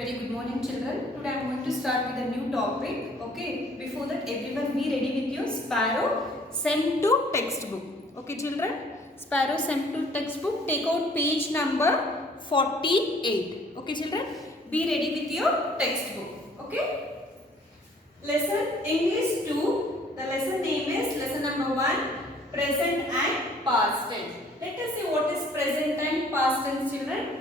Very good morning, children. Today I am going to start with a new topic. Okay. Before that, everyone be ready with your Sparrow sent to textbook. Okay, children. Sparrow sent to textbook. Take out page number 48. Okay, children. Be ready with your textbook. Okay. Lesson English 2. The lesson name is lesson number 1. Present and past tense. Let us see what is present and past tense, children.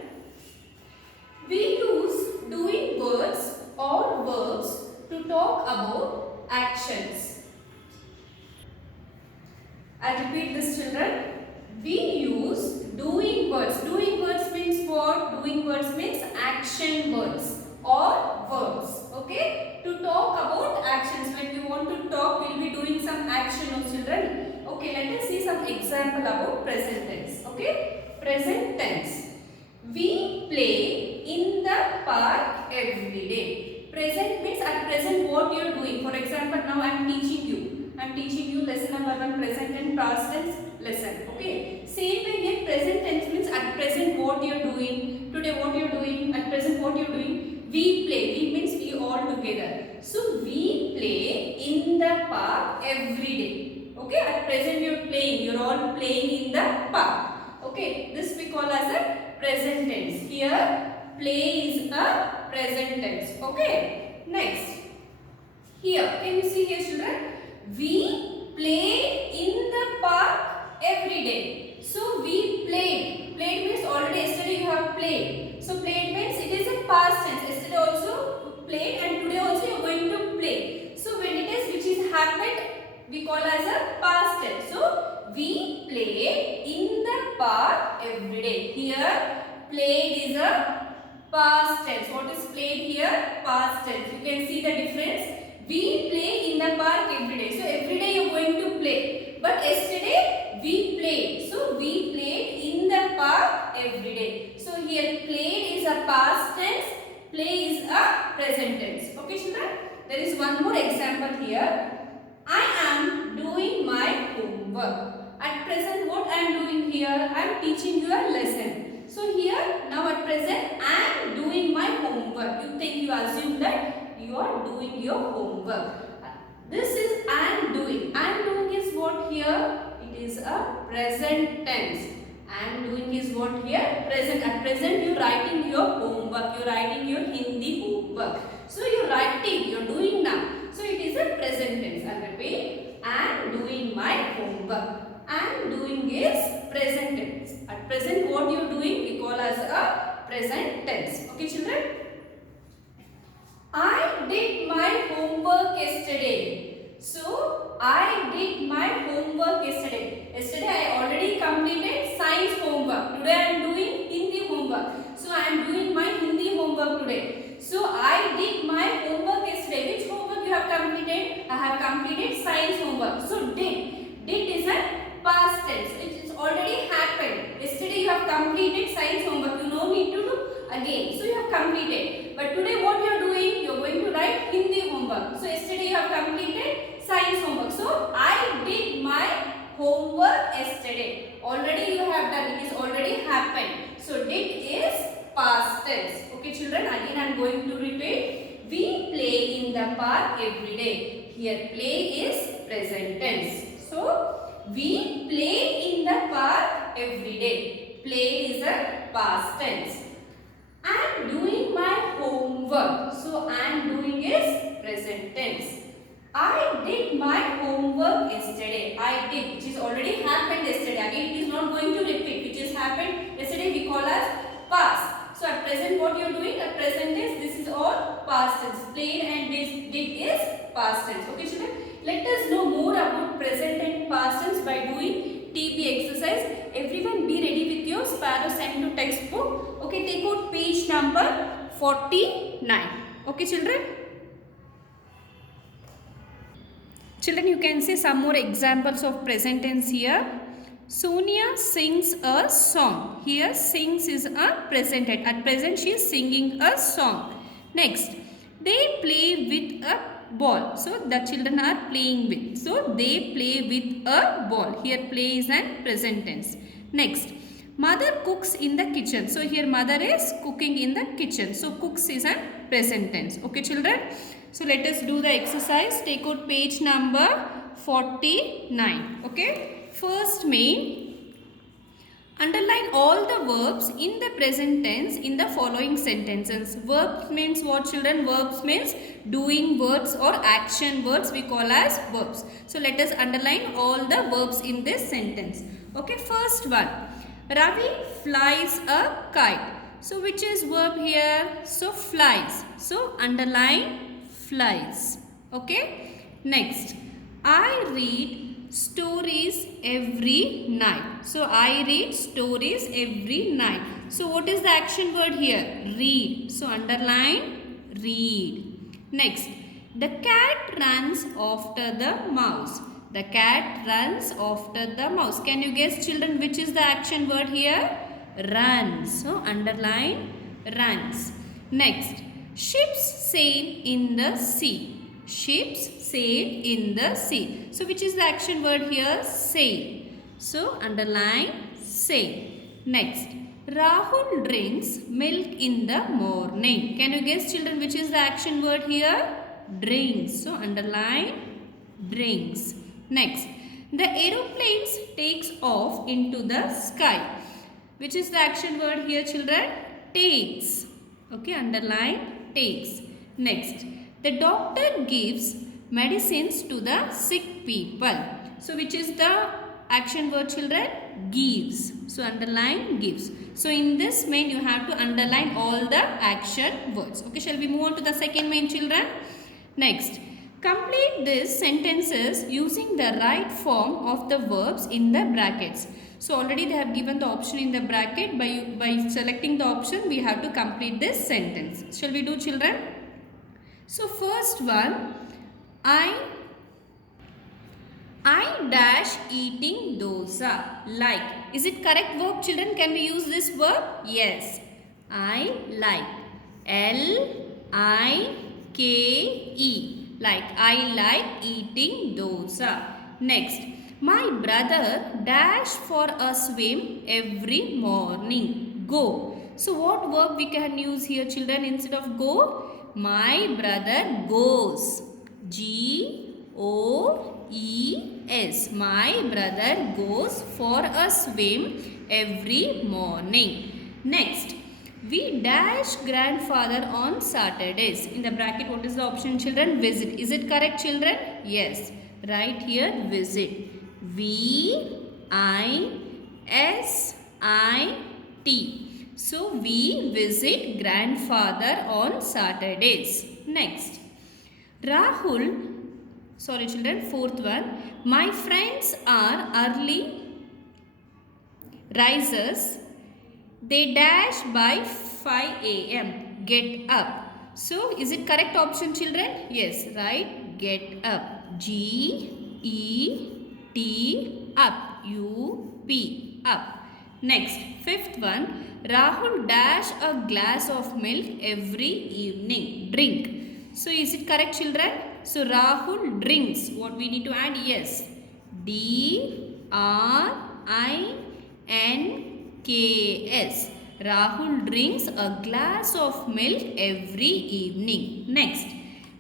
We use doing words or verbs to talk about actions. I repeat this, children. We use doing words. Doing words means what? Doing words means action words or verbs. Okay? To talk about actions. When we want to talk, we will be doing some action, children. Okay, let us see some example about present tense. Okay? Present tense. We play in the park every day. Present means at present what you are doing. For example, now I am teaching you. I am teaching you lesson number 1, present and past tense lesson. Okay. Same way here, present tense means at present what you are doing. Today what you are doing. At present what you are doing. We play. We means we all together. So we play in the park every day. Okay. At present you are playing. You are all playing in the park. Okay. This we call as a present tense. Here play is a present tense. Okay. Next. Here, can you see here, children? We play in the park every day. So we played. Played means already yesterday you have played. So played means it is a past tense. Yesterday also played and today also you are going to play. So when it is which is happened, we call as a past tense. So we play in the park every day. Here played is a past tense. What is played here? Past tense. You can see the difference. We play in the park every day. So every day you are going to play. But yesterday we played. So we played in the park every day. So here played is a past tense. Play is a present tense. Okay, children? There is one more example here. I am doing my homework. At present what I am doing here? I am teaching you a lesson. So here now at present I am doing my homework. You assume that you are doing your homework. This is I am doing. I am doing is what here? It is a present tense. I am doing is what here? Present. At present you are writing your homework. You are writing your Hindi homework. So you are writing. You are doing now. So it is a present tense. I repeat. I am doing my homework. I am doing is present tense. At present what you are doing we call as a present tense. Okay, children? I did my homework yesterday. So I did my homework yesterday. Yesterday I already completed science homework. Today I am doing Hindi homework. So I am doing my Hindi homework today. So I did my homework yesterday. Which homework you have completed? I have completed science homework. So did is a past tense. It is already happened. Yesterday you have completed science homework. You no need to do again. So you have completed. But today what you are doing? You are going to write Hindi homework. So yesterday you have completed science homework. So I did my homework yesterday. Already you have done. It is already happened. So did is past tense. Okay, children. Again I am going to repeat. We play in the park every day. Here play is present tense. So we play in the park every day. Play is a past tense. I am doing my homework. So I am doing is present tense. I did my homework yesterday. I did, which is already happened yesterday. Again, it is not going to repeat. Which has happened yesterday we call as past. So at present what you are doing? At present tense, this is all past tense. Played and did is past tense. Okay, children? Let us know more about present and past tense by doing TB exercise. Everyone be ready with your Sparrow sent to textbook. Okay, take out page number 49. Okay, children? Children, you can see some more examples of present tense here. Sonia sings a song. Here sings is a present tense. At present she is singing a song. Next, they play with a ball. So the children are playing with. So they play with a ball. Here play is an present tense. Next, Mother cooks in the kitchen. So here mother is cooking in the kitchen. So cooks is a present tense. Okay children. So let us do the exercise. Take out page number 49. Okay. First main. Underline all the verbs in the present tense in the following sentences. Verbs means what children? Verbs means doing words or action words we call as verbs. So let us underline all the verbs in this sentence. Okay, first one. Ravi flies a kite. So which is verb here? So flies. So underline flies. Okay. Next. I read stories every night. So I read stories every night. So what is the action word here? Read. So underline read. Next, the cat runs after the mouse. The cat runs after the mouse. Can you guess children which is the action word here? Runs. So underline runs. Next, ships sail in the sea. Ships sail in the sea. So which is the action word here? Sail. So underline sail. Next, Rahul drinks milk in the morning. Can you guess children which is the action word here? Drinks. So underline drinks. Next, the aeroplanes takes off into the sky. Which is the action word here children? Takes. Okay, underline takes. Next, the doctor gives medicines to the sick people. So which is the action word children? Gives. So underline gives. So in this main you have to underline all the action words. Okay, shall we move on to the second main children? Next, complete these sentences using the right form of the verbs in the brackets. So already they have given the option in the bracket. By selecting the option we have to complete this sentence. Shall we do children? So first one, I dash eating dosa. Like. Is it correct verb children? Can we use this verb? Yes. I like. L-I-K-E. Like. I like eating dosa. Next. My brother dash for a swim every morning. Go. So what verb we can use here children instead of go? My brother goes. G-O-E-S. My brother goes for a swim every morning. Next, we dash grandfather on Saturdays. In the bracket, what is the option children? Visit. Is it correct children? Yes. Right here, visit. V-I-S-I-T. So, we visit grandfather on Saturdays. Next, sorry children, fourth one. My friends are early risers. They dash by 5 a.m. Get up. So, is it correct option children? Yes, right. Get up. G-E-T up. U-P up. Next, fifth one. Rahul dash a glass of milk every evening. Drink. So, is it correct children? So, Rahul drinks. What we need to add? Yes. D-R-I-N-K-S. Rahul drinks a glass of milk every evening. Next.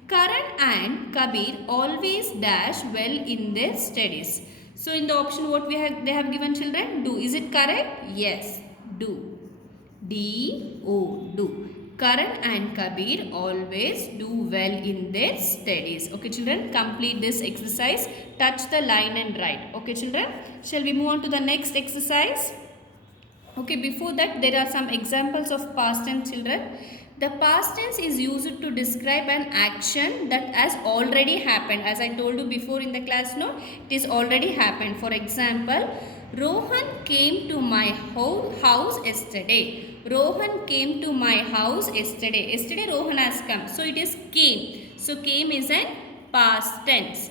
Karan and Kabir always dash well in their studies. So, in the option what they have given children? Do. Is it correct? Yes. Do. D-O. Do. Karan and Kabir always do well in their studies. Okay children, complete this exercise. Touch the line and write. Okay children, shall we move on to the next exercise? Okay, before that there are some examples of past tense children. The past tense is used to describe an action that has already happened. As I told you before in the class, no, it is already happened. For example, Rohan came to my house yesterday. Rohan came to my house yesterday. Yesterday Rohan has come. So it is came. So came is an past tense.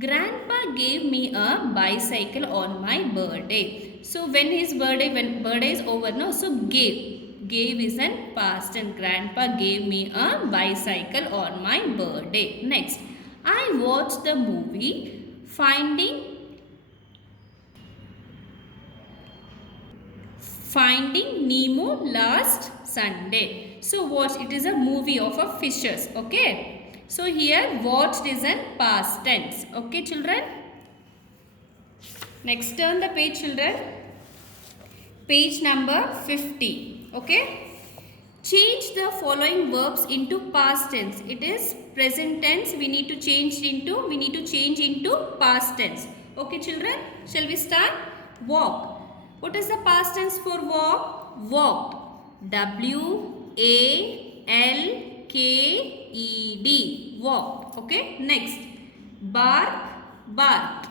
Grandpa gave me a bicycle on my birthday. So when birthday is over, no, so gave. Gave is an past and grandpa gave me a bicycle on my birthday. Next, I watched the movie Finding Nemo last Sunday. So watch, it is a movie of a fishes. Okay. So here watched is in past tense. Okay children. Next turn the page children. Page number 50. Okay. Change the following verbs into past tense. It is present tense. We need to change into past tense. Okay children. Shall we start? Walk. What is the past tense for walk? Walked. W-A-L-K-E-D. Walked. Okay. Next. Bark. Barked.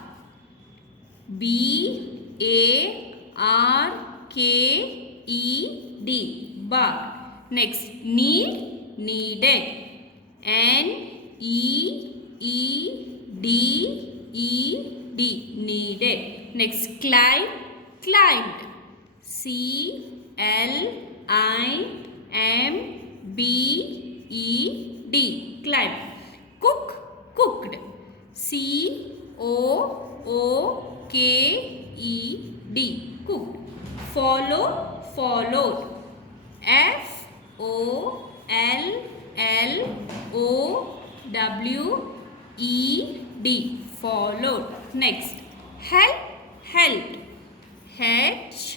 B-A-R-K-E-D. Barked. Next, need, needed. N-E-E-D-E-D, needed. Next, climb, climbed. C-L-I-M-B-E-D, climbed. Cook, cooked. C-O-O-K-E-D, cooked. Follow, followed. F-O-L-L-O-W-E-D, followed. Next, help, helped. H-E-L-P-E-D,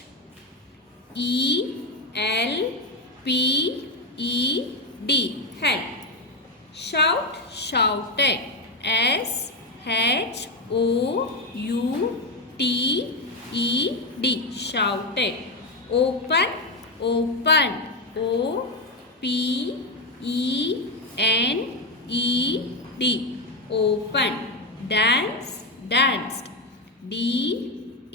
help. Shout, shouted. S-H-O-U-T-E-D, shouted. Open, opened. O-P-E-N-E-D, open. Dance, danced. D-A-N-C-E-D,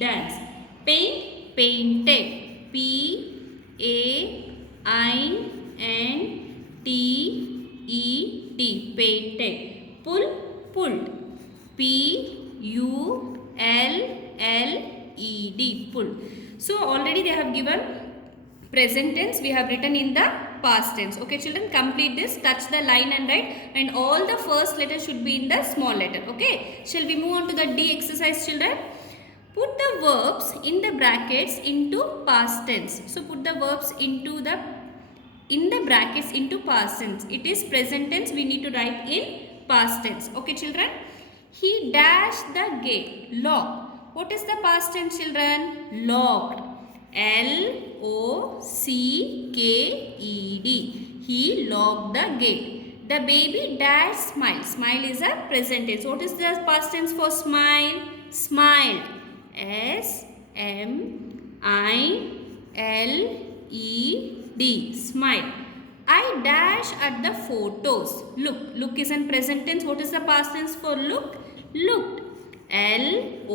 dance. Paint, painted. P-A-I-N-T-E-D, painted. Pull, pulled. P-U-L-L-E-D, pull. So already they have given present tense, we have written in the past tense. Okay children, complete this, touch the line and write, and all the first letter should be in the small letter. Okay, shall we move on to the D exercise children? Put the verbs in the brackets into past tense. So put the verbs into the brackets into past tense. It is present tense, we need to write in past tense. Okay children, he dashed the gate. Lock. What is the past tense children? Locked. L-O-C-K-E-D. He locked the gate. The baby dashed smile. Smile is a present tense. What is the past tense for smile? Smiled. S-M-I-L-E-D. Smile. I dash at the photos. Look. Look is in present tense. What is the past tense for look? Looked. L-O-O-K-E-D.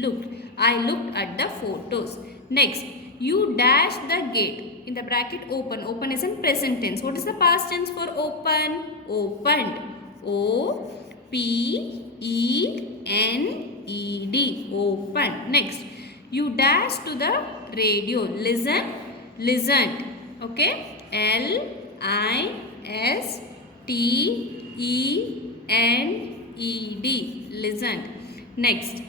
Looked. I looked at the photos. Next, you dash the gate. In the bracket open. Open is in present tense. What is the past tense for open? Opened. O-P-E-N-E-D. Open. Next, you dash to the radio. Listen. Listened. Okay. L-I-S-T-E-N-E-D. Listened. Next,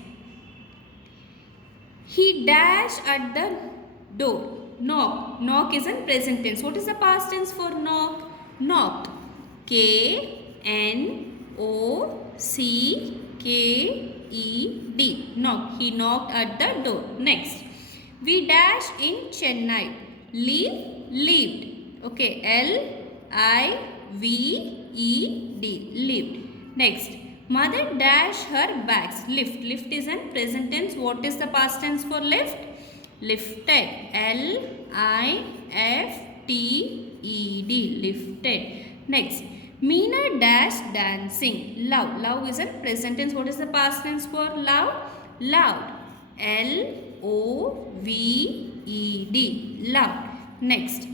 he dashed at the door. Knock. Knock is in present tense. What is the past tense for knock? Knocked. K-N-O-C-K-E-D. Knock. He knocked at the door. Next, we dash in Chennai. Leave. Lived. Okay. L-I-V-E-D. Lived. Next, mother dash her bags. Lift. Lift is in present tense. What is the past tense for lift? Lifted. L-I-F-T-E-D. Lifted. Next, Meena dash dancing. Loud. Loud is in present tense. What is the past tense for loud? Loud. L-O-V-E-D. Loud. Next,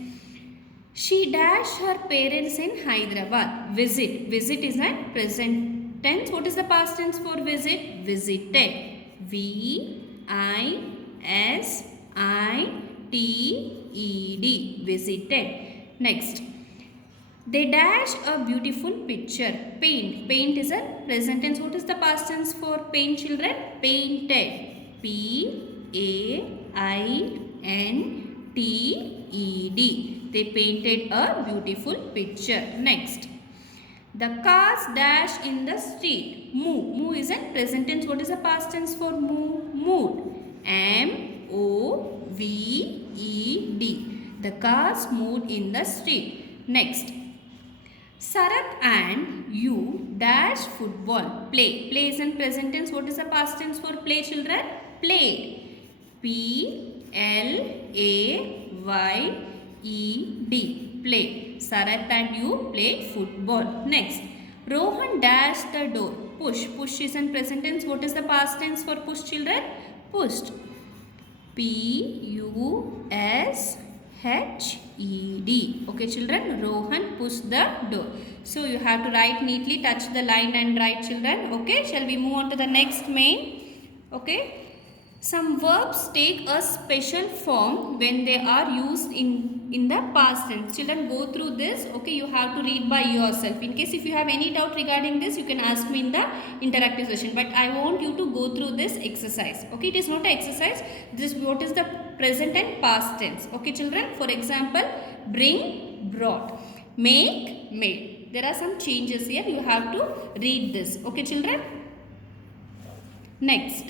she dashed her parents in Hyderabad. Visit. Visit is in present tense. What is the past tense for visit? Visited. V-I-S-I-T-E-D. Visited. Next, they dash a beautiful picture. paint. Paint is a present tense. What is the past tense for paint, children? Painted. P-A-I-N-T-E-D. They painted a beautiful picture. Next. The cars dash in the street. Move. Move is a present tense. What is the past tense for move? Moved. M-O-V-E-D. The cars moved in the street. Next. Sarath and you dash football. Play. Play is in present tense. What is the past tense for play, children? Played. P-L-A-Y-E-D. Play. Sarath and you played football. Next. Rohan dashed the door. Push. Push is in present tense. What is the past tense for push, children? Pushed. P-U-S-H-E-D. Okay, children. Rohan pushed the door. So you have to write neatly. Touch the line and write, children. Okay. Shall we move on to the next main? Okay. Some verbs take a special form when they are used in the past tense. Children, go through this. Okay, you have to read by yourself. In case if you have any doubt regarding this, you can ask me in the interactive session. But I want you to go through this exercise. Okay, it is not an exercise. This what is the present and past tense. Okay, children. For example, bring, brought, make, made. There are some changes here. You have to read this. Okay, children. Next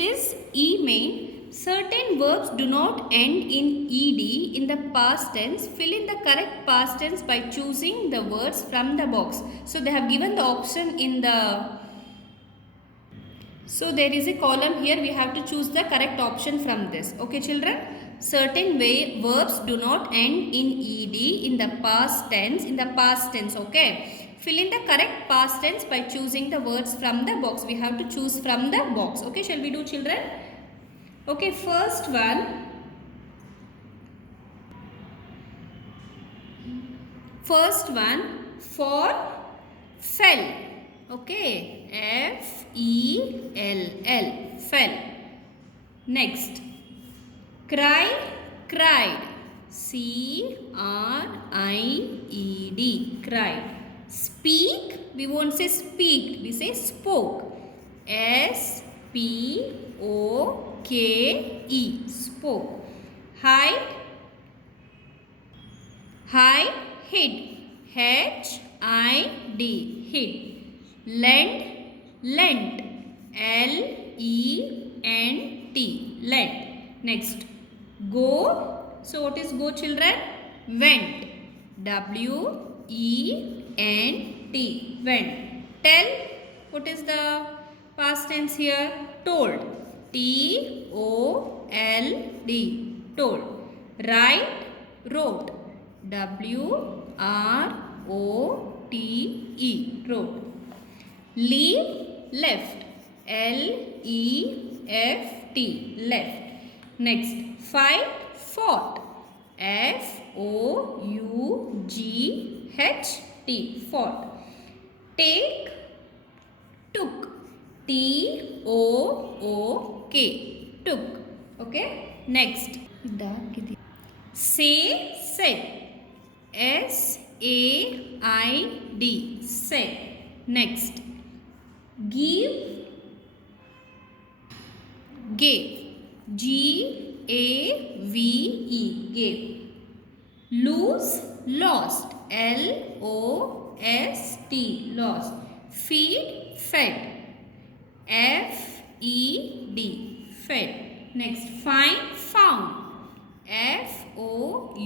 is e-main. Certain verbs do not end in ed in the past tense. Fill in the correct past tense by choosing the words from the box. So they have given the option in the... So there is a column here. We have to choose the correct option from this. Okay, children. Certain verbs do not end in ed in the past tense. Okay. Fill in the correct past tense by choosing the words from the box. We have to choose from the box. Okay, shall we do, children? Okay, first one. For fell. Okay, F-E-L-L. Fell. Next. Cry, cried. C-R-I-E-D. Cried. Speak, we won't say speak, we say spoke. S-P-O-K-E. Spoke. Hide, hid. H-I-D. Hid. Lend, lent. L-E-N-T. Lent. Next. Go, so what is go, children? Went. W-E-N-T. Went. Tell, what is the past tense here? Told. T-O-L-D. Told. Write, wrote. W-R-O-T-E. Wrote. Leave, left. L-E-F-T. Left. Next. Fight, fought. F-O-U-G-H-T. Fought. Take, took. T-O-O-K. Took. Okay. Next. Say, said. S-A-I-D. Said. Next. Give, gave. G-A-V-E. Gave. Lose, lost. L-O-S-T. Lost. Feed, fed. F-E-D. Fed. Next. Find, found. F-O-U-N-D.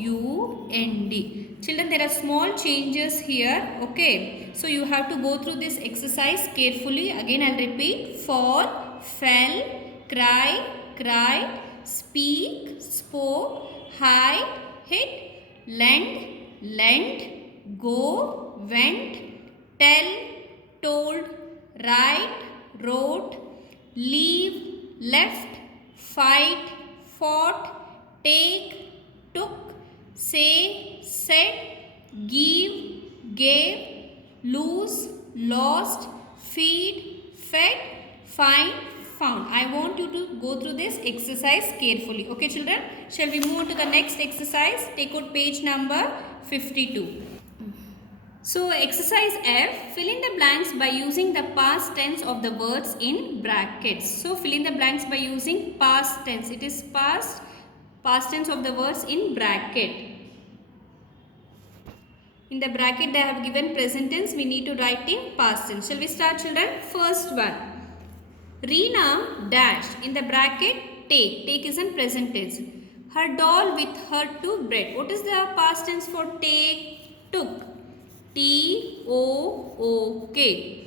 Children, there are small changes here. Okay. So you have to go through this exercise carefully. Again, I'll repeat. Fall, fell, cry, cried, speak, spoke, hide, hid, lend, lent, go, went, tell, told, write, wrote, leave, left, fight, fought, take, took, say, said, give, gave, lose, lost, feed, fed, find, found. I want you to go through this exercise carefully. Okay, children? Shall we move on to the next exercise? Take out page number 52. So exercise F, fill in the blanks by using the past tense of the words in brackets. So fill in the blanks by using past tense. It is past tense of the words in bracket. In the bracket they have given present tense. We need to write in past tense. Shall we start, children? First one. Reena dash in the bracket take. Take is in present tense. Her doll with her to bed. What is the past tense for take? Took. T-O-O-K.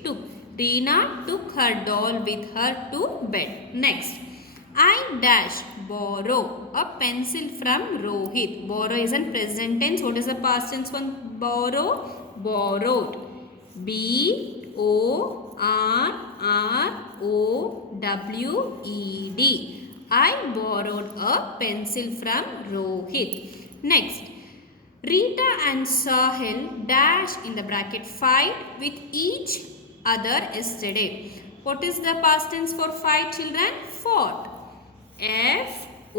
Took. Reena took her doll with her to bed. Next. I dash borrow a pencil from Rohit. Borrow is in present tense. What is the past tense for borrow? Borrowed. B-O-R-R-O-W-E-D. I borrowed a pencil from Rohit. Next. Rita and Sahil dash in the bracket fight with each other yesterday. What is the past tense for fight, children? Fought. F-O-U-G-H-T.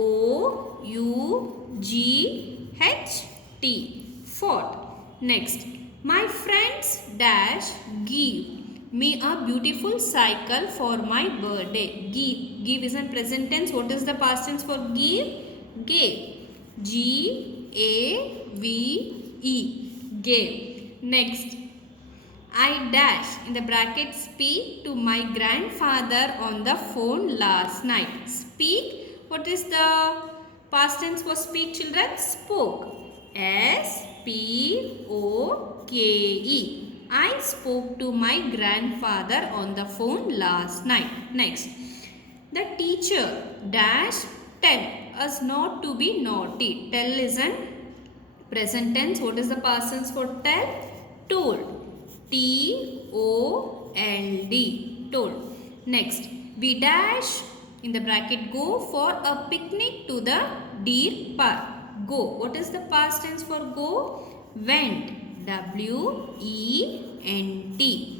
Fought. Next. My friends dash give me a beautiful cycle for my birthday. Give. Give is in present tense. What is the past tense for give? Gave. G-A-V-E. Gave. Next. I dash in the bracket speak to my grandfather on the phone last night. Speak. What is the past tense for speak, children? Spoke. S-P-O-K-E. I spoke to my grandfather on the phone last night. Next. The teacher dash tell us not to be naughty. Tell is in present tense. What is the past tense for tell? Told. T-O-L-D. Told. Next. We dash in the bracket go for a picnic to the deer park. Go. What is the past tense for go? Went. W-E-N-T.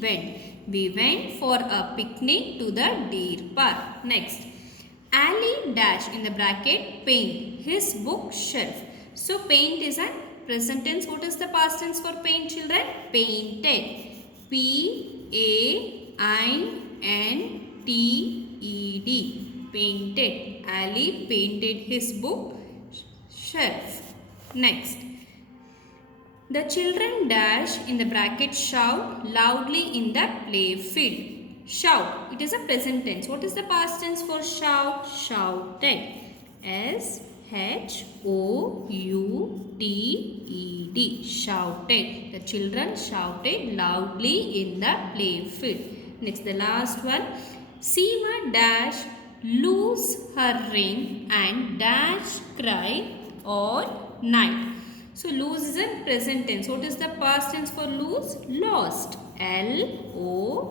Went. We went for a picnic to the deer park. Next. Ali dash in the bracket paint his bookshelf. So paint is a present tense. What is the past tense for paint, children? Painted. P-A-I-N-T-E-D. Painted. Ali painted his bookshelf. Next. The children dash in the bracket shout loudly in the play field. Shout. It is a present tense. What is the past tense for shout? Shouted. S-H-O-U-T-E-D. Shouted. The children shouted loudly in the play field. Next, the last one. Seema dash lose her ring and dash cry all night. So lose is in present tense. What is the past tense for lose? Lost. L-O-S-T.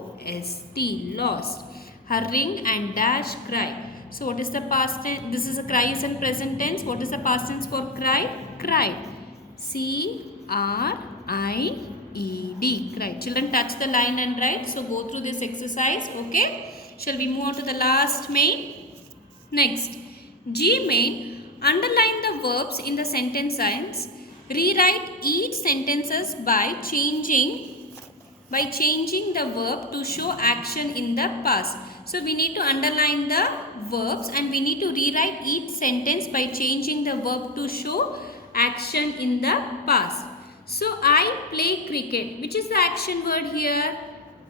Lost. Her ring and dash cry. So what is the past tense? This is a cry is in present tense. What is the past tense for cry? Cried. C-R-I-E-D. Cried. Children, touch the line and write. So go through this exercise. Okay. Shall we move on to the last main? Next. G main. Underline the verbs in the sentence lines. Rewrite each sentences by changing the verb to show action in the past. So we need to underline the verbs and we need to rewrite each sentence by changing the verb to show action in the past. So I play cricket. Which is the action word here?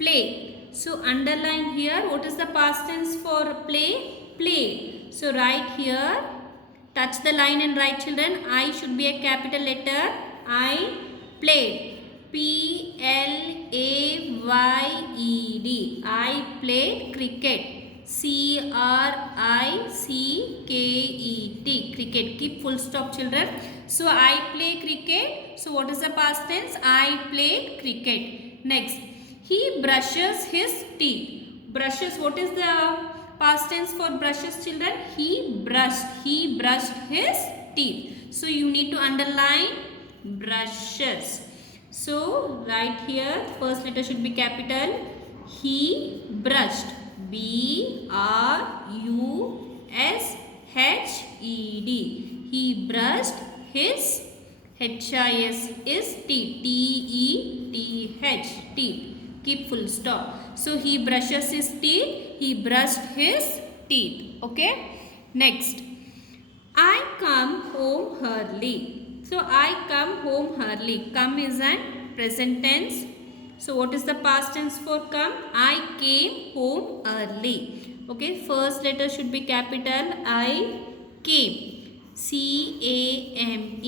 Play. So underline here. What is the past tense for play? Play. So write here. Touch the line and write, children. I should be a capital letter. I played. P-L-A-Y-E-D. I played cricket. C-R-I-C-K-E-T. Cricket. Keep full stop, children. So I play cricket. So what is the past tense? I played cricket. Next. He brushes his teeth. Brushes. What is the past tense for brushes, children? He brushed his teeth. So you need to underline brushes. So right here first letter should be capital. He brushed. B-R-U-S-H-E-D. He brushed his HIS is teeth. TEETH. Teeth. Keep full stop. So he brushes his teeth. He brushed his teeth. Okay. Next. I come home early. So I come home early. Come is an present tense. So what is the past tense for come? I came home early. Okay. First letter should be capital. I came. CAME.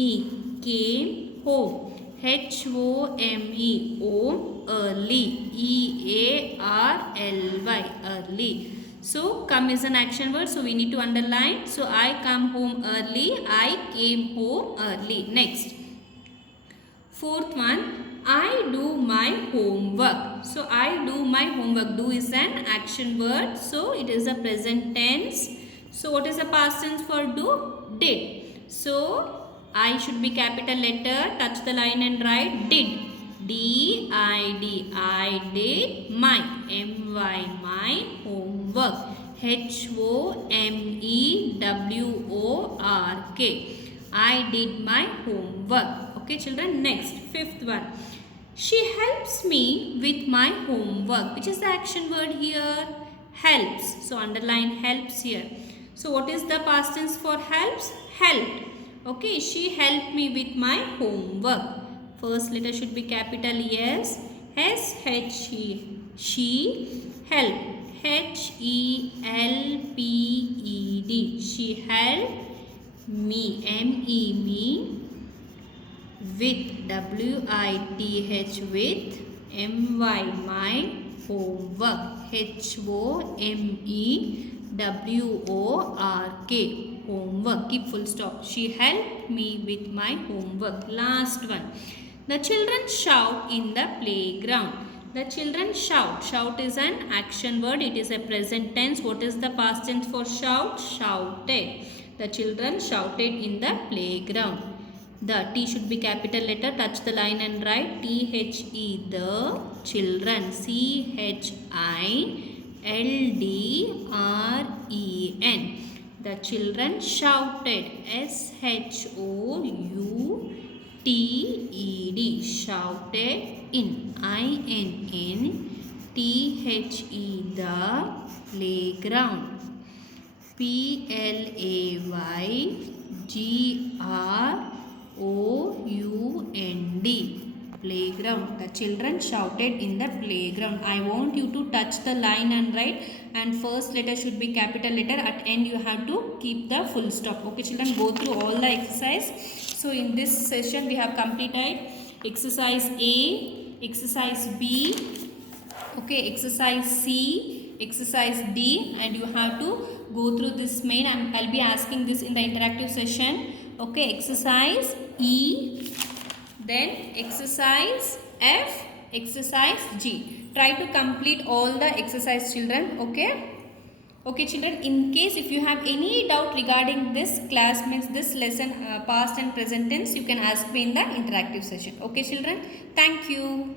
Came home. HOME. Home. Early. EARLY. Early. So come is an action word, so we need to underline. So I come home early. I came home early. Next. Fourth one, I do my homework. So I do my homework. Do is an action word, so it is a present tense. So what is the past tense for do? Did. So I should be capital letter. Touch the line and write did. DID. I did my. MY. My homework. HOMEWORK. I did my homework. Okay children. Next. Fifth one. She helps me with my homework. Which is the action word here? Helps. So underline helps here. So what is the past tense for helps? Helped. Okay. She helped me with my homework. First letter should be capital S. SHE. She helped. HELPED. She helped me. Me. With. WITH. With. MY. My homework. HOMEWORK. Homework. Keep full stop. She helped me with my homework. Last one. The children shout in the playground. The children shout. Shout is an action word. It is a present tense. What is the past tense for shout? Shouted. The children shouted in the playground. The T should be capital letter. Touch the line and write THE. The children. CHILDREN. The children shouted. SHOUTED. Shouted in. INN. THE. The playground. PLAYGROUND. Playground. The children shouted in the playground. I want you to touch the line and write, and first letter should be capital letter. At end you have to keep the full stop. Okay children, go through all the exercise. So in this session we have completed exercise A, exercise B, okay, exercise C, exercise D, and you have to go through this main. I'll be asking this in the interactive session. Okay, exercise E, then exercise F, exercise G. Try to complete all the exercise children. Okay. Okay children, in case if you have any doubt regarding this class, means this lesson, past and present tense, you can ask me in the interactive session. Okay children, thank you.